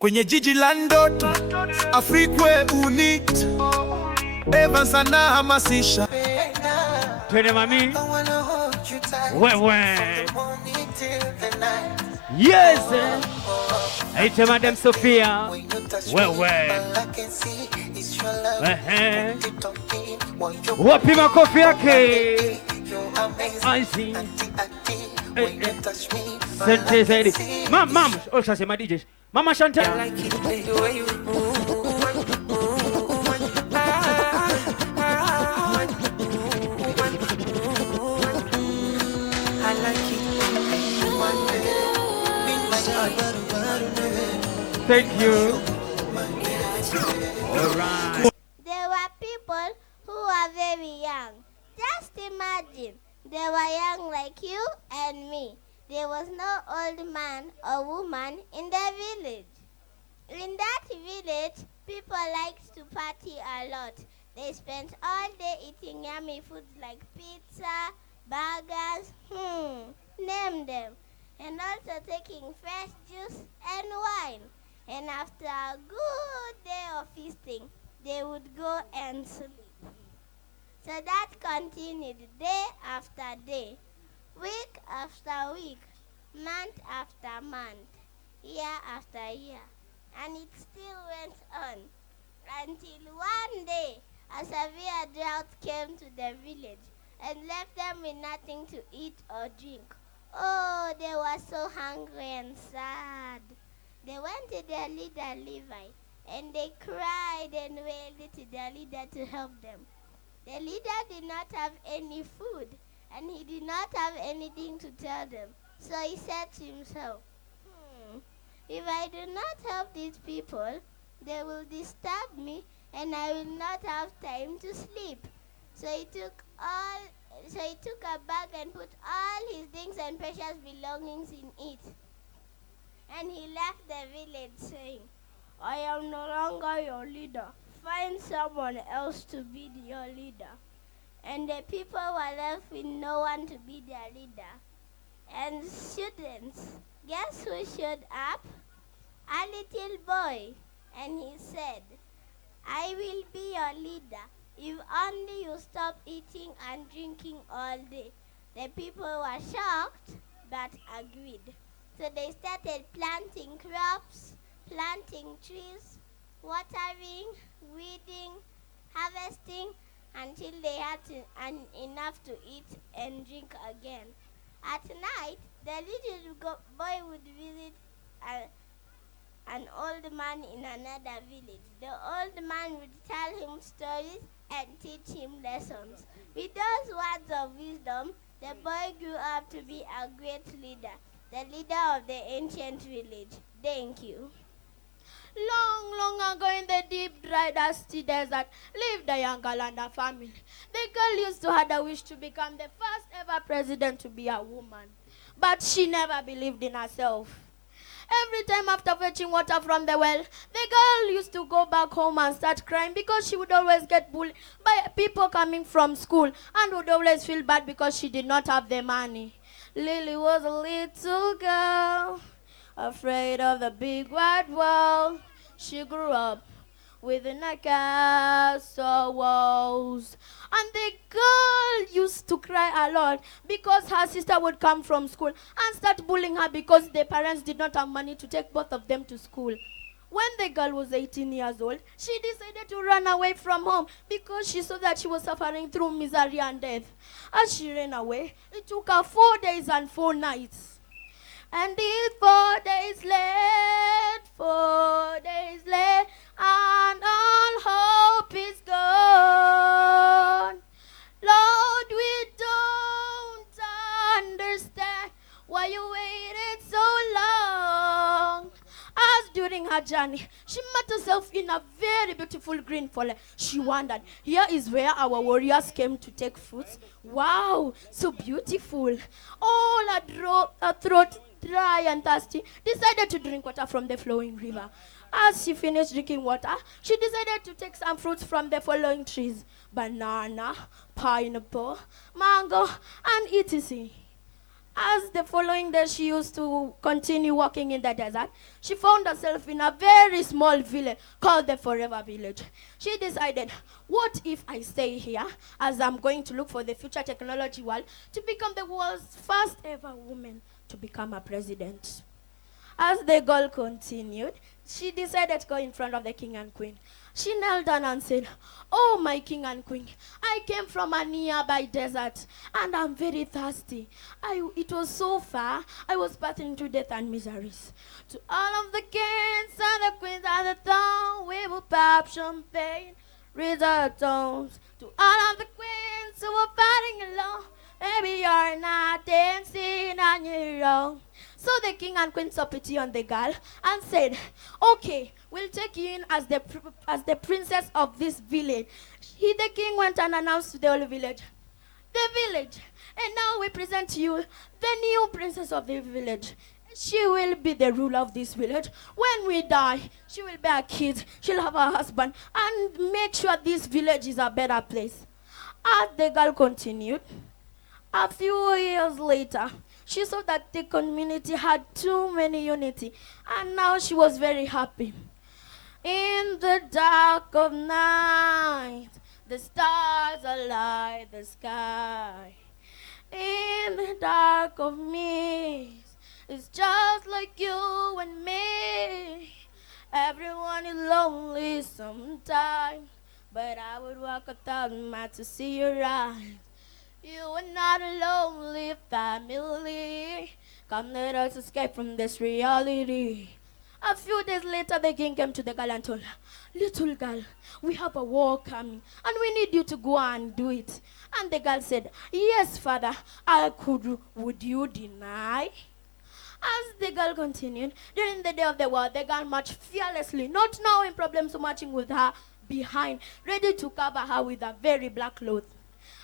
Kwenye jiji la ndoto, Afrikwear unit Evans anahamasisha. Twende mami. Wewe. Yes. Aite Madam Sophia. Wewe. Wapi makofi yake? I see. Sente zaidi. Mama, ushasema DJ. Mama Shanta. I like it the way you move. I like it. Thank you. All right. There were people who were very young. Just imagine, they were young like you and me. There was no old man or woman in the village. In that village, people liked to party a lot. They spent all day eating yummy foods like pizza, burgers, name them, and also taking fresh juice and wine. And after a good day of feasting, they would go and sleep. So that continued day after day, week after week, month after month, year after year. And it still went on until one day a severe drought came to the village and left them with nothing to eat or drink. Oh, they were so hungry and sad. They went to their leader Levi and they cried and wailed to their leader to help them. The leader did not have any food and he did not have anything to tell them. So he said to himself, if I do not help these people, they will disturb me and I will not have time to sleep. So he took a bag and put all his things and precious belongings in it. And he left the village saying, I am no longer your leader. Find someone else to be your leader. And the people were left with no one to be their leader. And students, guess who showed up? A little boy. And he said, I will be your leader if only you stop eating and drinking all day. The people were shocked but agreed. So they started planting crops, planting trees, watering, weeding, harvesting, until they had enough to eat and drink again. At night, the little boy would visit an old man in another village. The old man would tell him stories and teach him lessons. With those words of wisdom, the boy grew up to be a great leader, the leader of the ancient village. Thank you. Long ago in the deep, dry, dusty desert, lived a young girl and her family. The girl used to have a wish to become the first ever president to be a woman. But she never believed in herself. Every time after fetching water from the well, the girl used to go back home and start crying because she would always get bullied by people coming from school and would always feel bad because she did not have the money. Lily was a little girl, afraid of the big wide world. She grew up within a castle walls. And the girl used to cry a lot because her sister would come from school and start bullying her because the parents did not have money to take both of them to school. When the girl was 18 years old, she decided to run away from home because she saw that she was suffering through misery and death. As she ran away, it took her 4 days and 4 nights. And it's 4 days late, 4 days late, and all hope is gone. Lord, we don't understand why you waited so long. As during her journey, she met herself in a very beautiful green forest. She wondered, here is where our warriors came to take fruits. Wow, so beautiful. All her throat dry and thirsty, decided to drink water from the flowing river. As she finished drinking water, she decided to take some fruits from the following trees: banana, pineapple, mango, and etc. As the following day she used to continue walking in the desert, she found herself in a very small village called the Forever Village. She decided, what if I stay here as I'm going to look for the future technology world to become the world's first ever woman to become a president? As the girl continued, she decided to go in front of the king and queen. She knelt down and said, "Oh, my king and queen, I came from a nearby desert and I'm very thirsty. It was so far, I was passing through death and miseries. To all of the kings and the queens at the throne, we will pop champagne, raise our tones. To all of the queens who are fighting alone, maybe you're not dancing on your own." So the king and queen saw pity on the girl and said, "Okay, we'll take you in as the princess of this village." The king went and announced to the whole village, "The village, and now we present to you the new princess of the village. She will be the ruler of this village. When we die, she will bear kids, she'll have a husband, and make sure this village is a better place." As the girl continued, a few years later, she saw that the community had too many unity, and now she was very happy. In the dark of night, the stars light the sky. In the dark of me, it's just like you and me. Everyone is lonely sometimes, but I would walk 1,000 miles to see your eyes. You are not a lonely family. Come, let us escape from this reality. A few days later, the king came to the girl and told her, "Little girl, we have a war coming, and we need you to go and do it." And the girl said, "Yes, father, I could. Would you deny?" As the girl continued, during the day of the war, the girl marched fearlessly, not knowing problems, marching with her behind, ready to cover her with a very black cloth.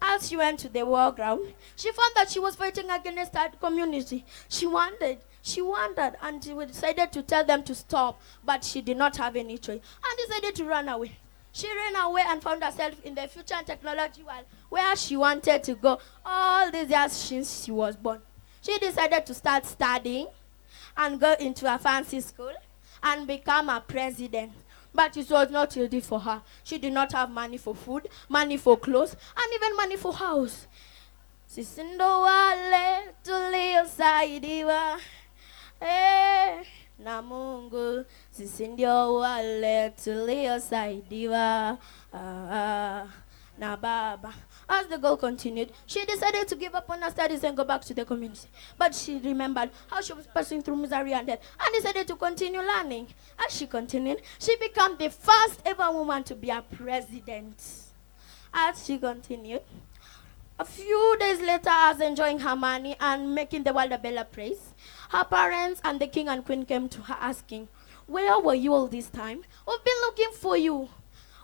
As she went to the war ground, she found that she was fighting against that community. She wondered, and she decided to tell them to stop, but she did not have any choice, and decided to run away. She ran away and found herself in the future and technology world, where she wanted to go all these years since she was born. She decided to start studying and go into a fancy school and become a president. But it was not easy for her. She did not have money for food, money for clothes, and even money for house. Sisindo wale tuliosaidiwa, na Mungu. Sisindio wale tuliosaidiwa, na Baba. As the girl continued, she decided to give up on her studies and go back to the community. But she remembered how she was passing through misery and death and decided to continue learning. As she continued, she became the first ever woman to be a president. As she continued, a few days later, as enjoying her money and making the world a better place, her parents and the king and queen came to her asking, "Where were you all this time? We've been looking for you."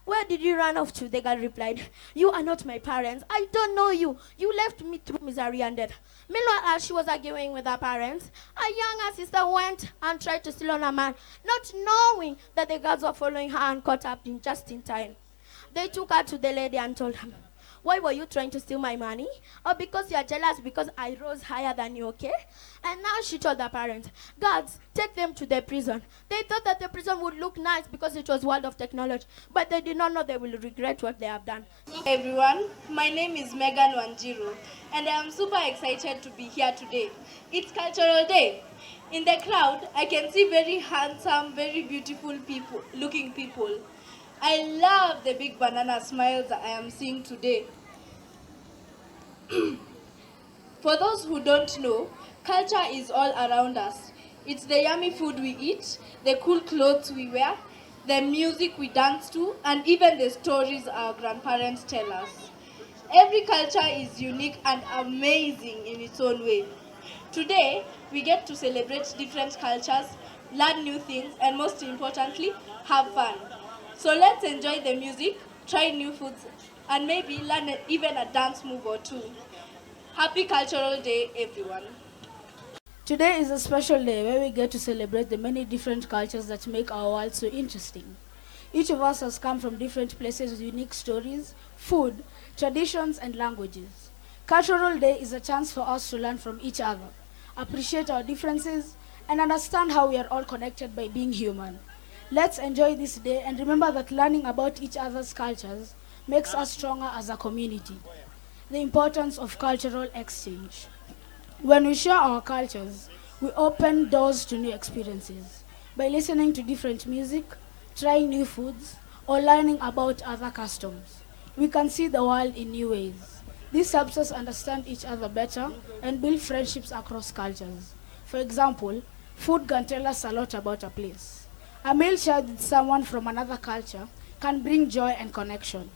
"Where did you run off to?" the girl replied. "You are not my parents. I don't know you. You left me through misery and death." Meanwhile, as she was arguing with her parents, a younger sister went and tried to steal on a man, not knowing that the girls were following her and caught up just in time. They took her to the lady and told her, "Why were you trying to steal my money? Or because you are jealous because I rose higher than you, okay?" And now she told her parents, "Guards, take them to the prison." They thought that the prison would look nice because it was world of technology, but they did not know they will regret what they have done. Hey everyone, my name is Megan Wanjiru, and I am super excited to be here today. It's Cultural Day. In the crowd, I can see very handsome, very beautiful looking people. I love the big banana smiles that I am seeing today. For those who don't know, culture is all around us. It's the yummy food we eat, the cool clothes we wear, the music we dance to, and even the stories our grandparents tell us. Every culture is unique and amazing in its own way. Today, we get to celebrate different cultures, learn new things, and most importantly, have fun. So let's enjoy the music, try new foods, and maybe learn even a dance move or two. Happy Cultural Day, everyone. Today is a special day where we get to celebrate the many different cultures that make our world so interesting. Each of us has come from different places with unique stories, food, traditions, and languages. Cultural Day is a chance for us to learn from each other, appreciate our differences, and understand how we are all connected by being human. Let's enjoy this day and remember that learning about each other's cultures makes us stronger as a community. The importance of cultural exchange. When we share our cultures, we open doors to new experiences. By listening to different music, trying new foods, or learning about other customs, we can see the world in new ways. This helps us understand each other better and build friendships across cultures. For example, food can tell us a lot about a place. A meal shared with someone from another culture can bring joy and connection,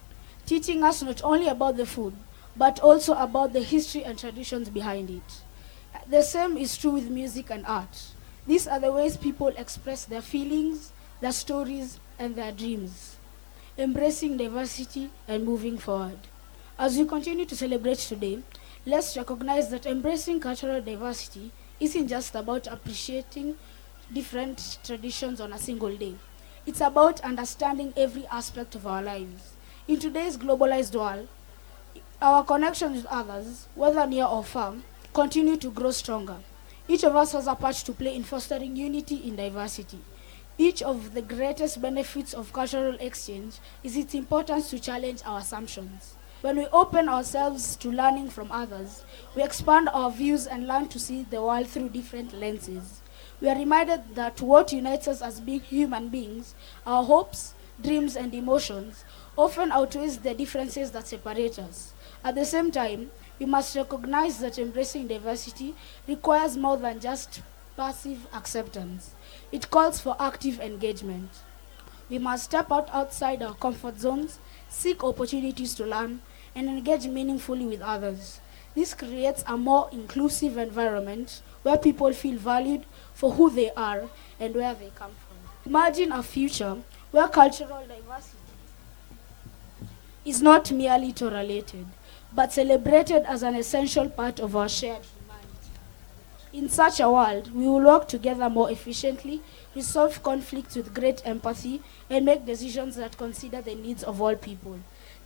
teaching us not only about the food, but also about the history and traditions behind it. The same is true with music and art. These are the ways people express their feelings, their stories, and their dreams, embracing diversity and moving forward. As we continue to celebrate today, let's recognize that embracing cultural diversity isn't just about appreciating different traditions on a single day. It's about understanding every aspect of our lives. In today's globalized world, our connections with others, whether near or far, continue to grow stronger. Each of us has a part to play in fostering unity in diversity. Each of the greatest benefits of cultural exchange is its importance to challenge our assumptions. When we open ourselves to learning from others, we expand our views and learn to see the world through different lenses. We are reminded that what unites us as being human beings, our hopes, dreams, and emotions, often outweighs the differences that separate us. At the same time, we must recognize that embracing diversity requires more than just passive acceptance. It calls for active engagement. We must step out outside our comfort zones, seek opportunities to learn, and engage meaningfully with others. This creates a more inclusive environment where people feel valued for who they are and where they come from. Imagine a future where cultural diversity is not merely tolerated, but celebrated as an essential part of our shared humanity. In such a world, we will work together more efficiently, resolve conflicts with great empathy, and make decisions that consider the needs of all people.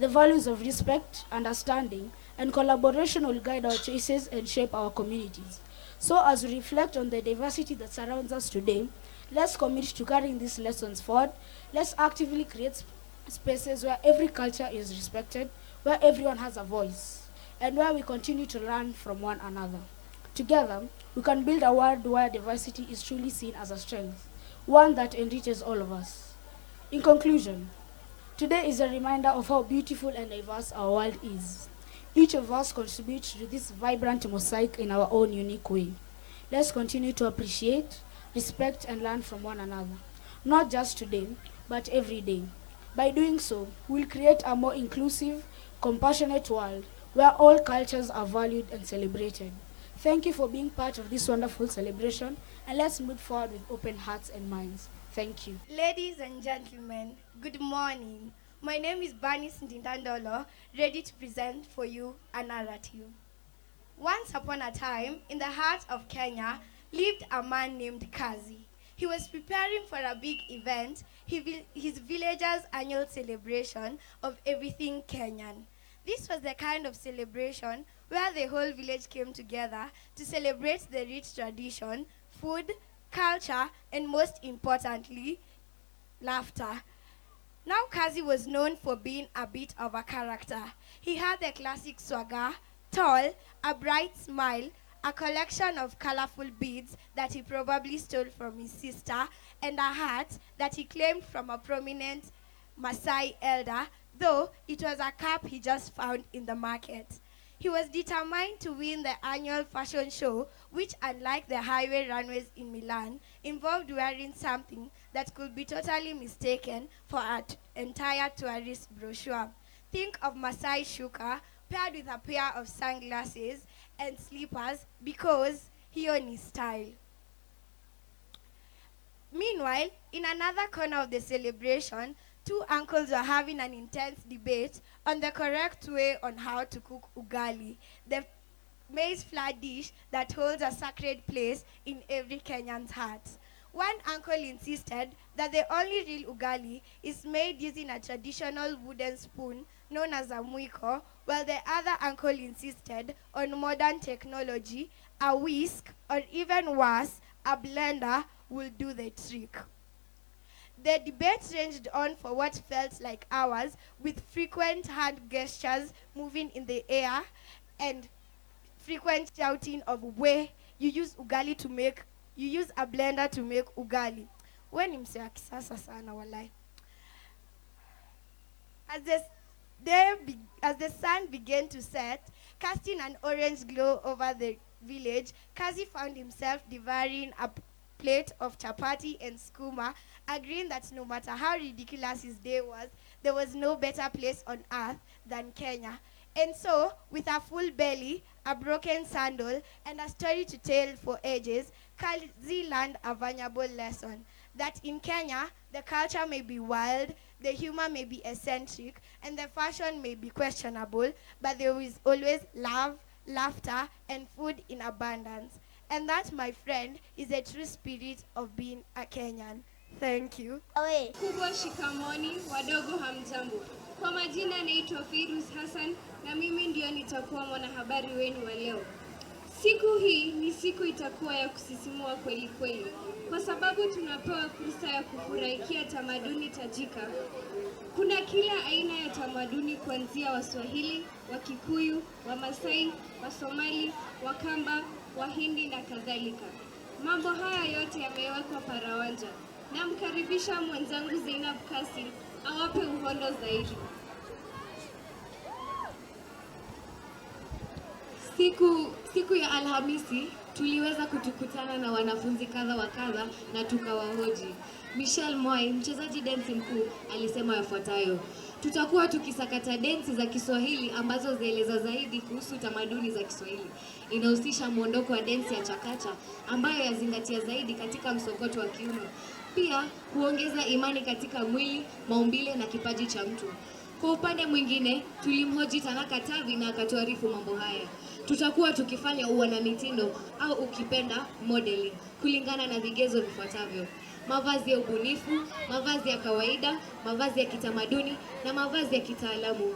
The values of respect, understanding, and collaboration will guide our choices and shape our communities. So as we reflect on the diversity that surrounds us today, let's commit to carrying these lessons forward. Let's actively create spaces where every culture is respected, where everyone has a voice, and where we continue to learn from one another. Together, we can build a world where diversity is truly seen as a strength, one that enriches all of us. In conclusion, today is a reminder of how beautiful and diverse our world is. Each of us contributes to this vibrant mosaic in our own unique way. Let's continue to appreciate, respect, and learn from one another, not just today, but every day. By doing so, we'll create a more inclusive, compassionate world where all cultures are valued and celebrated. Thank you for being part of this wonderful celebration, and let's move forward with open hearts and minds. Thank you. Ladies and gentlemen, good morning. My name is Banis Ndindandolo, ready to present for you a narrative. Once upon a time, in the heart of Kenya, lived a man named Kazi. He was preparing for a big event, his villagers' annual celebration of everything Kenyan. This was the kind of celebration where the whole village came together to celebrate the rich tradition, food, culture, and most importantly, laughter. Now Kazi was known for being a bit of a character. He had the classic swagger, tall, a bright smile, a collection of colorful beads that he probably stole from his sister, and a hat that he claimed from a prominent Maasai elder, though it was a cap he just found in the market. He was determined to win the annual fashion show, which, unlike the highway runways in Milan, involved wearing something that could be totally mistaken for an entire tourist brochure. Think of Maasai shuka paired with a pair of sunglasses and slippers because he owned his style. Meanwhile, in another corner of the celebration, two uncles were having an intense debate on the correct way on how to cook ugali, the maize flour dish that holds a sacred place in every Kenyan's heart. One uncle insisted that the only real ugali is made using a traditional wooden spoon known as a mwiko, while the other uncle insisted on modern technology, a whisk, or even worse, a blender will do the trick. The debate ranged on for what felt like hours, with frequent hand gestures moving in the air and frequent shouting of "we, you use a blender to make ugali." When mse wa kisasa sana walai. As the sun began to set, casting an orange glow over the village, Kazi found himself devouring a plate of chapati and skuma, agreeing that no matter how ridiculous his day was, there was no better place on earth than Kenya. And so, with a full belly, a broken sandal, and a story to tell for ages, Kazi learned a valuable lesson. That in Kenya, the culture may be wild, the humor may be eccentric, and the fashion may be questionable, but there is always love, laughter, and food in abundance. And that, my friend, is the true spirit of being a Kenyan. Thank you. Kubwa shikamoni, wadogo hamjambo. Kwa majina naitwa Firuz Hassan na mimi ndio nitakuwa mwanahabari wenu wa leo. Siku hii ni siku itakuwa ya kusisimua kweli kweli, kwa sababu tunapewa fursa ya kufurahikia tamaduni tajika. Kuna kila aina ya tamaduni kuanzia Waswahili, Wakikuyu, Wamasai, Wasomali, Wakamba, Wahindi na kadhalika. Mambo haya yote yamewekwa parawanja. Namkaribisha mwenzangu Zainab Kasi awape uhondo zaidi. Siku ya Alhamisi tuliweza kutukutana na wanafunzi kadha wa kadha na tukawahoji. Michelle Moi, mchezaji densi mkuu, alisema yafuatayo: tutakuwa tukisakata densi za Kiswahili ambazo zaeleza zaidi kuhusu tamaduni za Kiswahili. Inahusisha muondoko wa densi ya chakacha ambayo yazingatia zaidi katika msokoto wa kiuno. Pia huongeza imani katika mwili, maumbile na kipaji cha mtu. Kwa upande mwingine, tulimhoji Tanaka Tavi na akatuarifu mambo haya. Tutakuwa tukifanya uanamitindo au ukipenda modeling kulingana na vigezo vifuatavyo: mavazi ya ubunifu, mavazi ya kawaida, mavazi ya kitamaduni na mavazi ya kitaalamu.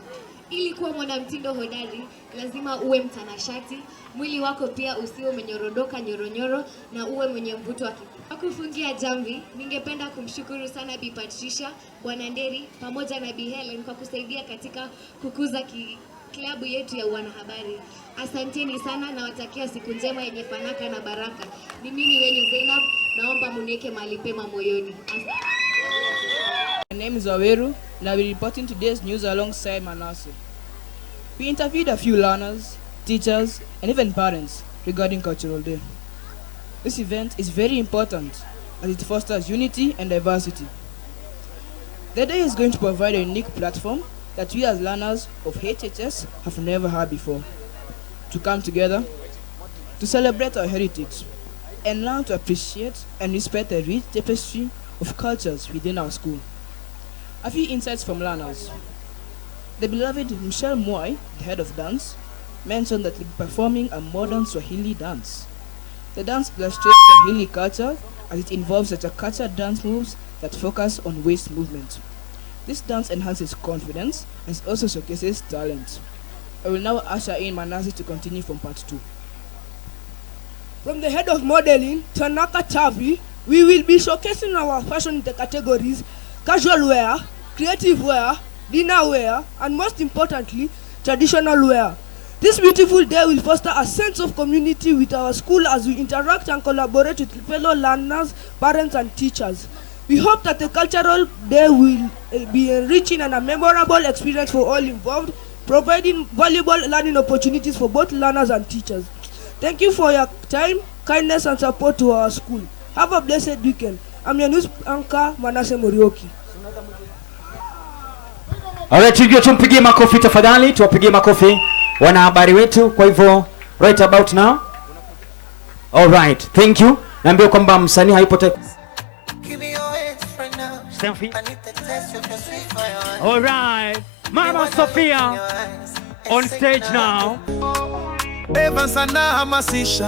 Ili kuwa mwanamtindo hodari, lazima uwe mtanashati, mwili wako pia usiwe umenyorodoka nyoronyoro na uwe mwenye mvuto wa kipekee. Kwa kufungia jamvi, ningependa kumshukuru sana Bi Patricia, Bwana Nderi pamoja na Bi Helen kwa kusaidia katika kukuza klabu yetu ya wanahabari. Asanteni sana na watakia siku njema yenye fanaka na baraka. Ni mimi wenyu Zainab, naomba munieke mahali pema moyoni. My name is Aweru and I'll be reporting today's news alongside Manasseh. We interviewed a few learners, teachers, and even parents regarding Cultural Day. This event is very important as it fosters unity and diversity. The day is going to provide a unique platform that we as learners of HHS have never had before. To come together, to celebrate our heritage, and learn to appreciate and respect the rich tapestry of cultures within our school. A few insights from learners. The beloved Michelle Moi, the head of dance, mentioned that he'll be performing a modern Swahili dance. The dance illustrates Swahili culture as it involves the chakacha dance moves that focus on waist movement. This dance enhances confidence and also showcases talent. I will now usher in Manasseh to continue from part 2. From the head of modeling, Tanaka Tavi, we will be showcasing our fashion in the categories casual wear, creative wear, dinner wear, and most importantly, traditional wear. This beautiful day will foster a sense of community with our school as we interact and collaborate with fellow learners, parents, and teachers. We hope that the cultural day will be enriching and a memorable experience for all involved, providing valuable learning opportunities for both learners and teachers. Thank you for your time, kindness, and support to our school. Have a blessed weekend. I'm your news anchor, Manasseh Morioki. Alright, tumpigie makofi tafadhali, tuwapigie makofi wanahabari wetu. Kwa hivyo right about now. Alright, thank you. Naambia kwamba msanii hayupo tena. Alright, Mama Sophia on stage now. Evans anahamasisha